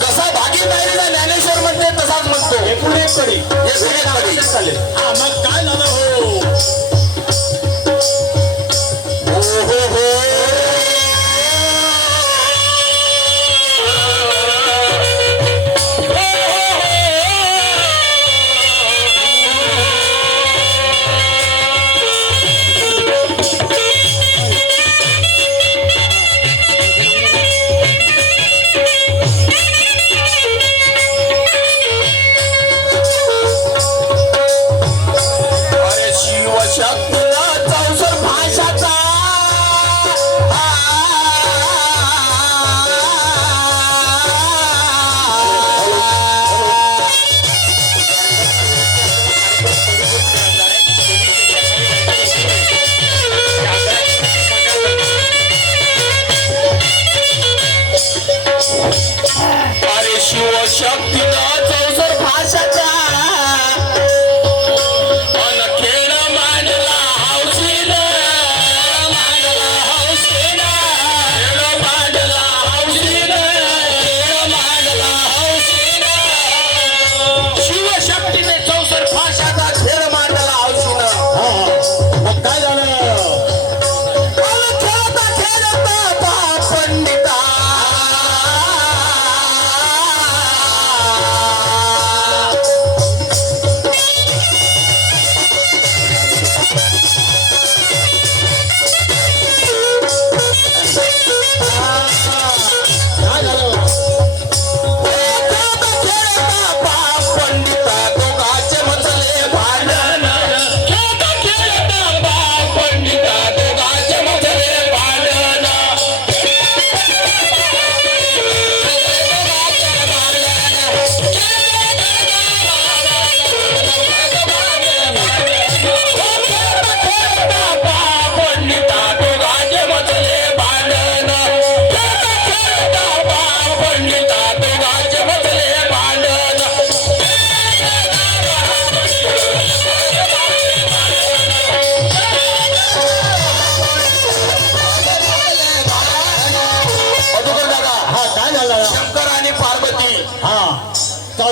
कसा भागीदारीचा ज्ञानेश्वर म्हणते तसाच म्हणतो. एकूण एक कडी चालेल. हा मग काय झालं हो.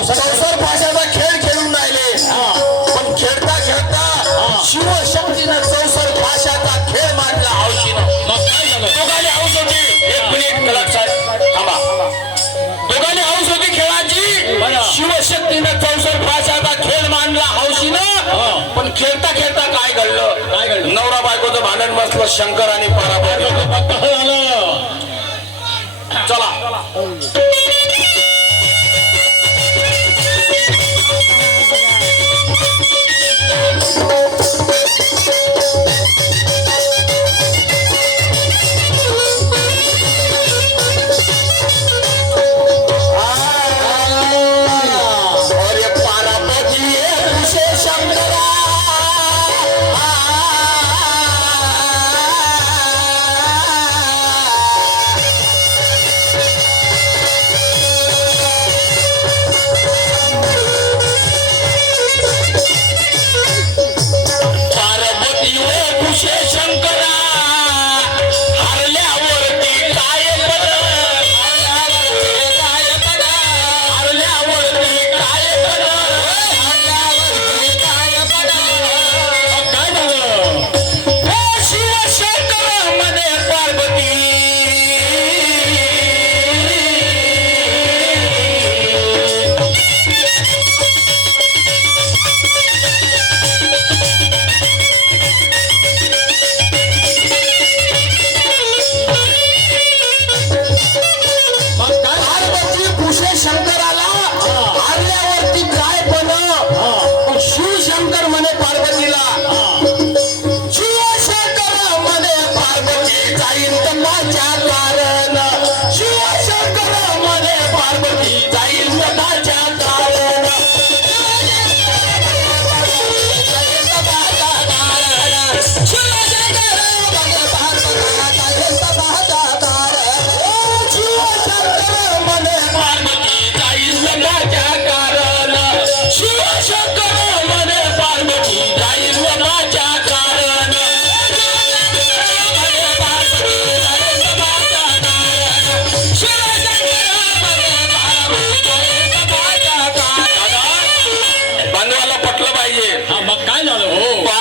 संसार भाषाचा खेळ खेळून राहिले. पण खेळता खेळता शिवशक्तीनं चौसर भाषाचा खेळ मांडला हौशीनं. दोघांनी हौस होती. एक मिनिट लक्षात थांबा. दोघांनी हौस होती खेळाची. शिवशक्तीनं चौसर भाषाचा खेळ मांडला हौशीनं. पण खेळता खेळता काय घडलं. नवरा बायकोचं भांडण बसलं. शंकर आणि पार्वती झालं. चला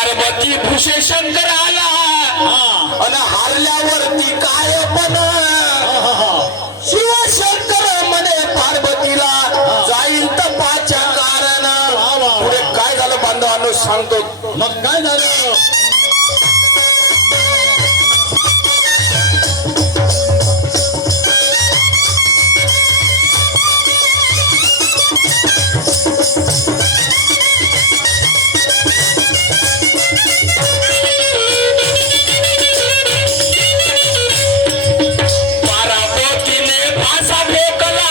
पार्वती भूषे शंकर आला आणि हारल्यावरती काय पण शिवशंकर म्हणे पार्वतीला जाईल तपाच्या कारण पुढे काय झालं बांधवांनो सांगतो. मग काय झालं? पार्वतीने फासा फेकला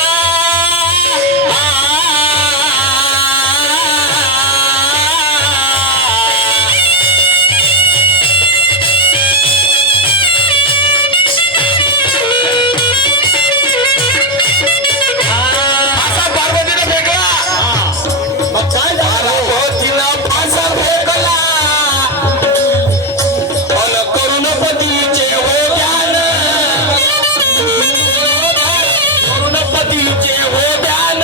फासा पार्वतीने फेकला. मग काय झालं? पार्वतीनं फासा फेकला अन करुणपतीचे हो ध्यान, करुणपतीचे हो ध्यान,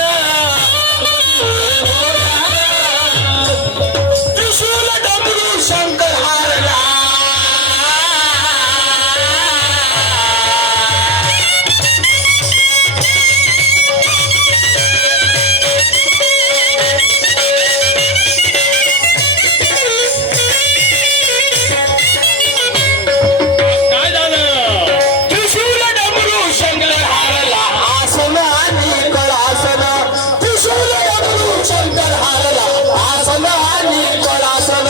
त्रिशूल डमरू शंकर हारला. काय झालं? त्रिशूल डमरू शंकर हारला. आसन आणि कळासन, त्रिशूल डमरू शंकर हारला. आसन आणि कळासन.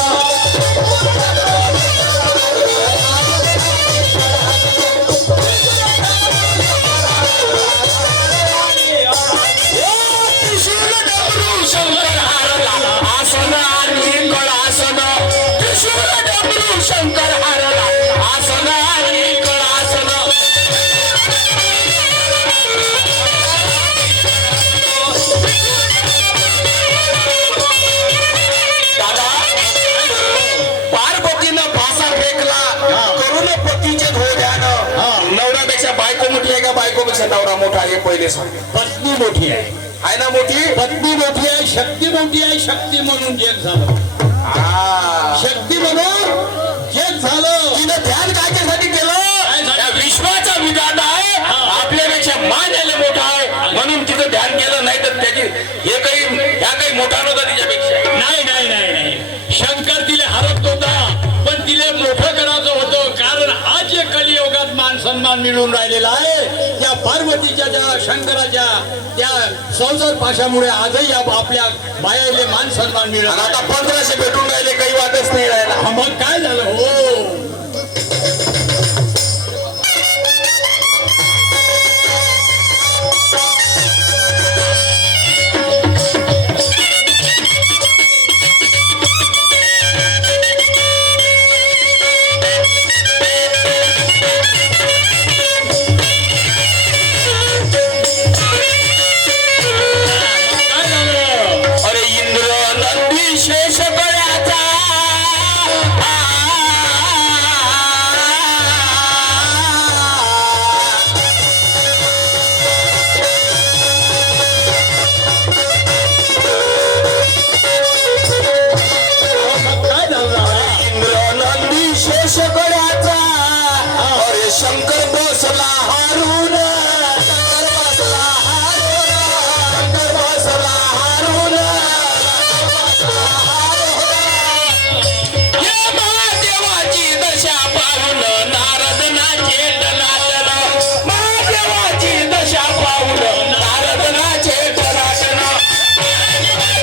त्रिशूल डमरू शंकर हारला. आसन आणि कळासन. त्रिशूल डमरू शंकर हारला. आसन आणि कळासन. दादा, पार्वतीनं फासा फेकला करुणपतीचे धोड्यानं. नवऱ्यापेक्षा बायको मोठी आहे का बायकोपेक्षा नवरा मोठा आहे पहिले सांग. पत्नी मोठी आहे. आहे ना मोठी? पत्नी मोठी आहे, शक्ती मोठी आहे. शक्ती म्हणून जग झालं. हा. शक्ती म्हणून जग झालं. तिनं ध्यान कायच्यासाठी केलं? झालं? त्या विश्वाचा विधाता आहे, आपल्यापेक्षा मान यायला मोठा आहे म्हणून तिचं ध्यान केलं. नाही तर त्याची ह्या काही मोठा नव्हता तिच्यापेक्षा. नाही नाही नाही नाही, शंकर तिला हरत होता पण तिला मोठं करायचं होतं. कारण आज जे कलियुगात मान सन्मान मिळून राहिलेला आहे त्या पार्वतीच्या त्या शंकराच्या त्या संसार पाशामुळे आजही आपल्या बायाले मान सन्मान आणि मिळत आता आहे. 1500 भेटून राहिले काही वाटच नाही राहिला. हा, मग काय झालं? हो, काय झालं? अरे इंद्र नंदी शेष गळ्याचा मग काय झालं? इंद्र नंदी शेष गळ्याचा. अरे शंकर बसला हारून. शंकर बसला हारून. शंकर बसला हारून. या महादेवाची दशा पाहून नारद नाचे टनाटन. महादेवाची दशा पाहून नारद नाचे टनाटन.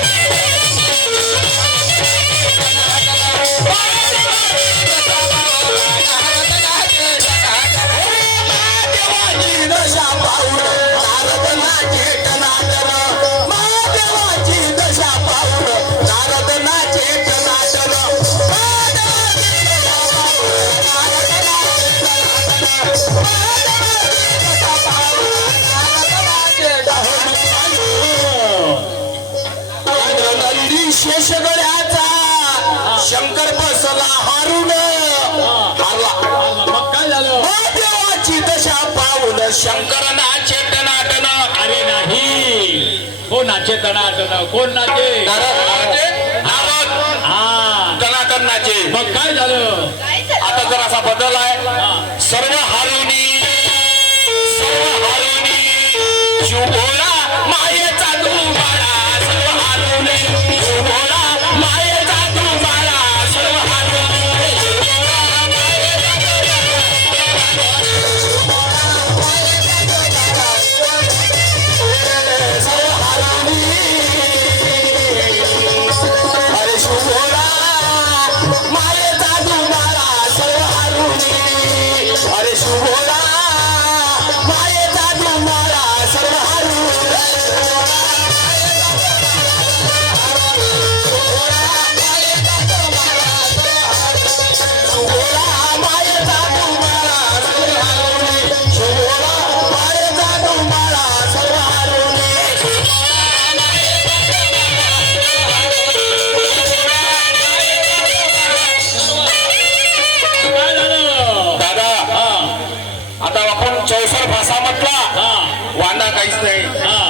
महादेवाची दशा पाहून नारद नाचे टनाटन. महादेवाची दशा पाहून नारद नाचे टनाटन. महादेवाची दशा पाहून नारद नाचे टनाटन. महादेवाची दशा पाहून नारद नाचे टनाटन. इंद्र नंदी शेष गळ्याचा. शंकर बसला हारून. हारला. मग काय झालं? महादेवाची दशा पाहून शंकर नाचे टनाटन. अरे नाही, कोण नाचे तणाटन? कोण नाचे? नारद हा, टनाटन नाचे. मग काय झालं? आता जर असा बदल आहे सर्व हारवणी